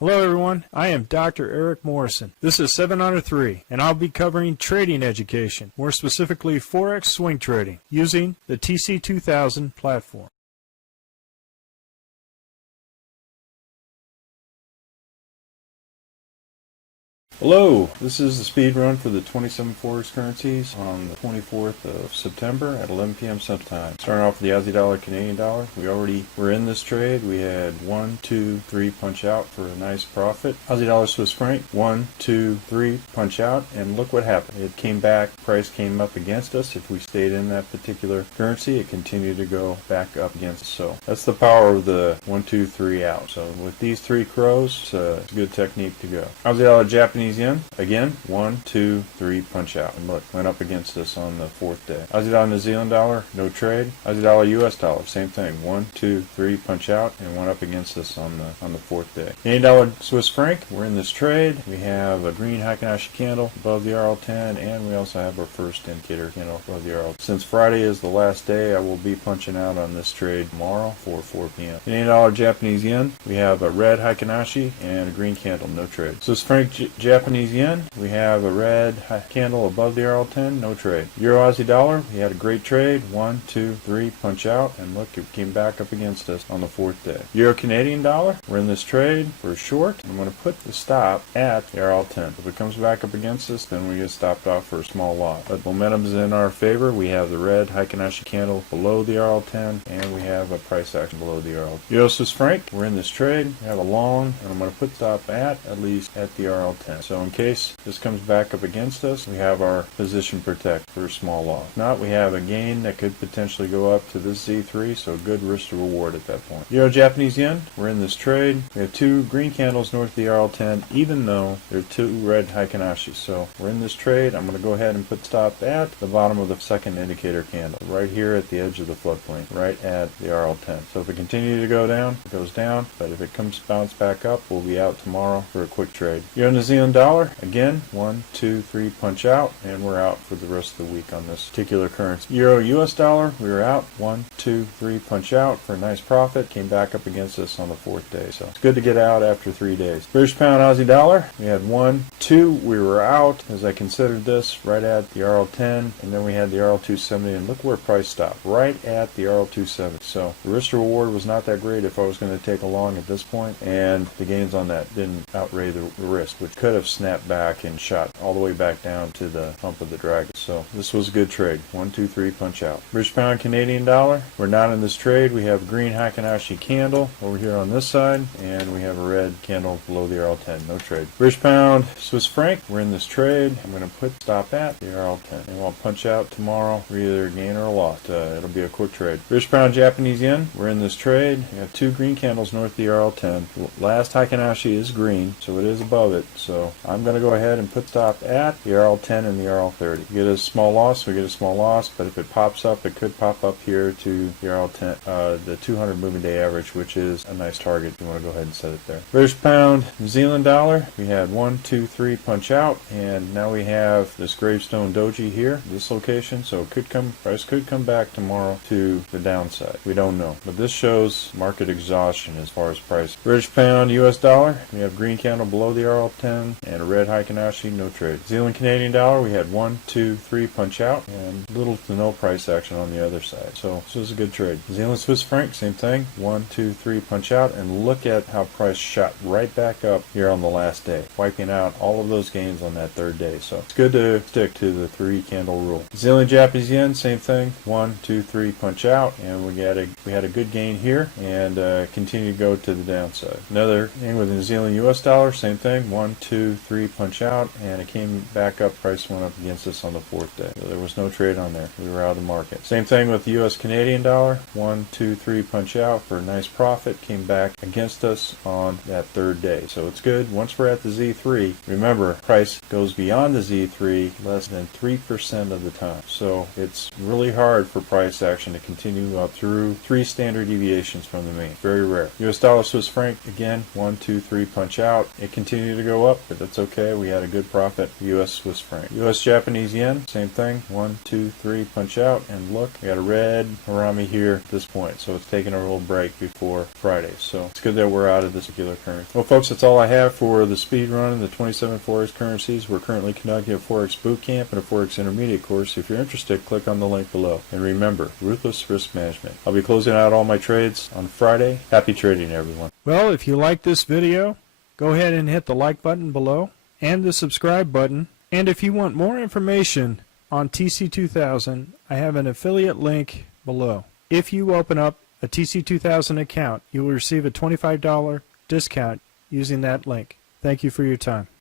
Hello everyone, I am Dr. Eric Morrison. This is 7 Under 3, and I'll be covering trading education, more specifically Forex swing trading, using the TC2000 platform. Hello, this is the speed run for the 27 Forex currencies on the 24th of September at 11 p.m. Central Time. Starting off with the Aussie dollar, Canadian dollar. We already were in this trade. We had 1, 2, 3 punch out for a nice profit. Aussie dollar, Swiss franc, 1, 2, 3 punch out, and look what happened. It came back, price came up against us. If we stayed in that particular currency, it continued to go back up against us. So that's the power of the 1, 2, 3 out. So with these three crows, it's a good technique to go. Aussie dollar, Japanese yen, again, 1, 2, 3 punch out. And look, went up against us on the fourth day. Aussie dollar, New Zealand dollar, no trade. Aussie dollar, US dollar, same thing, 1, 2, 3 punch out, and went up against us on the fourth day. Canadian dollar, Swiss franc, we're in this trade. We have a green Heikin-Ashi candle above the RL10, and we also have our first indicator candle above the RL. Since Friday is the last day, I will be punching out on this trade tomorrow for 4 p.m. Canadian dollar, Japanese yen, we have a red Heikin-Ashi and a green candle, no trade. Swiss franc, Japanese yen, we have a red candle above the RL10, no trade. Euro Aussie dollar, we had a great trade, 1, 2, 3 punch out, and look, it came back up against us on the fourth day. Euro Canadian dollar, we're in this trade for a short. I'm going to put the stop at the RL10. If it comes back up against us, then we get stopped off for a small loss. But momentum's in our favor. We have the red Heikin-Ashi candle below the RL10, and we have a price action below the RL10. Euro Swiss franc, we're in this trade. We have a long, and I'm going to put stop at least at the RL10. So in case this comes back up against us, we have our position protect for a small loss. If not, we have a gain that could potentially go up to this Z3, so good risk to reward at that point. Euro Japanese yen, we're in this trade. We have 2 green candles north of the RL10, even though there are 2 red Heikin-Ashi. So we're in this trade. I'm going to go ahead and put stop at the bottom of the second indicator candle, right here at the edge of the floodplain, right at the RL10. So if it continues to go down, it goes down, but if it comes bounce back up, we'll be out tomorrow for a quick trade. Euro New Zealand dollar, again, 1, 2, 3 punch out, and we're out for the rest of the week on this particular currency. Euro US dollar, we were out, 1, 2, 3 punch out for a nice profit, came back up against us on the fourth day. So it's good to get out after 3 days. British pound Aussie dollar, we had 1, 2, we were out as I considered this right at the RL10, and then we had the RL270, and look where price stopped, right at the RL270. So the risk to reward was not that great if I was going to take a long at this point, and the gains on that didn't outweigh the risk, which could have snapped back and shot all the way back down to the hump of the dragon. So this was a good trade. 1, 2, 3 punch out. British pound Canadian dollar, we're not in this trade. We have a green Heikin-Ashi candle over here on this side, and we have a red candle below the RL10, no trade. British pound Swiss franc, we're in this trade. I'm going to put stop at the RL10, and we'll punch out tomorrow for either a gain or a loss. It'll be a quick trade. British pound Japanese yen, we're in this trade. We have 2 green candles north of the RL10. Last Heikin-Ashi is green, so it is above it. So I'm going to go ahead and put stop at the RL10 and the RL30. We get a small loss, we get a small loss, but if it pops up, it could pop up here to the RL10, the 200 moving day average, which is a nice target if you want to go ahead and set it there. British pound New Zealand dollar, we had 1, 2, 3 punch out, and now we have this gravestone doji here, this location, so it could price could come back tomorrow to the downside. We don't know, but this shows market exhaustion as far as price. British pound US dollar, we have green candle below the RL10 and a red Heikin-Ashi, no trade. New Zealand Canadian dollar, we had 1, 2, 3 punch out, and little to no price action on the other side. So this was a good trade. New Zealand Swiss franc, same thing, 1, 2, 3 punch out, and look at how price shot right back up here on the last day, wiping out all of those gains on that third day. So it's good to stick to the 3 candle rule. New Zealand Japanese yen, same thing, 1, 2, 3 punch out, and we had a good gain here, and continue to go to the downside. Another thing with the New Zealand US dollar, same thing, 1, 2, 3 punch out, and it came back up, price went up against us on the fourth day. So there was no trade on there. We were out of the market. Same thing with the US Canadian dollar, 1, 2, 3 punch out for a nice profit, came back against us on that third day. So it's good. Once we're at the Z3, remember Remember, price goes beyond the Z3 less than 3% of the time. So it's really hard for price action to continue up through 3 standard deviations from the mean. Very rare. US dollar Swiss franc, again, 1, 2, 3 punch out. It continued to go up, but that's okay. We had a good profit. US Swiss franc. US Japanese yen, same thing. 1, 2, 3 punch out, and look, we got a red harami here at this point. So it's taking a little break before Friday. So it's good that we're out of this particular currency. Well, folks, that's all I have for the speed run and the 27 Forex currencies. We're currently conducting a Forex boot camp and a Forex intermediate course. If you're interested, click on the link below. And remember, ruthless risk management. I'll be closing out all my trades on Friday. Happy trading, everyone. Well, if you like this video, go ahead and hit the like button below and the subscribe button. And if you want more information on TC2000, I have an affiliate link below. If you open up a TC2000 account, you will receive a $25 discount using that link. Thank you for your time.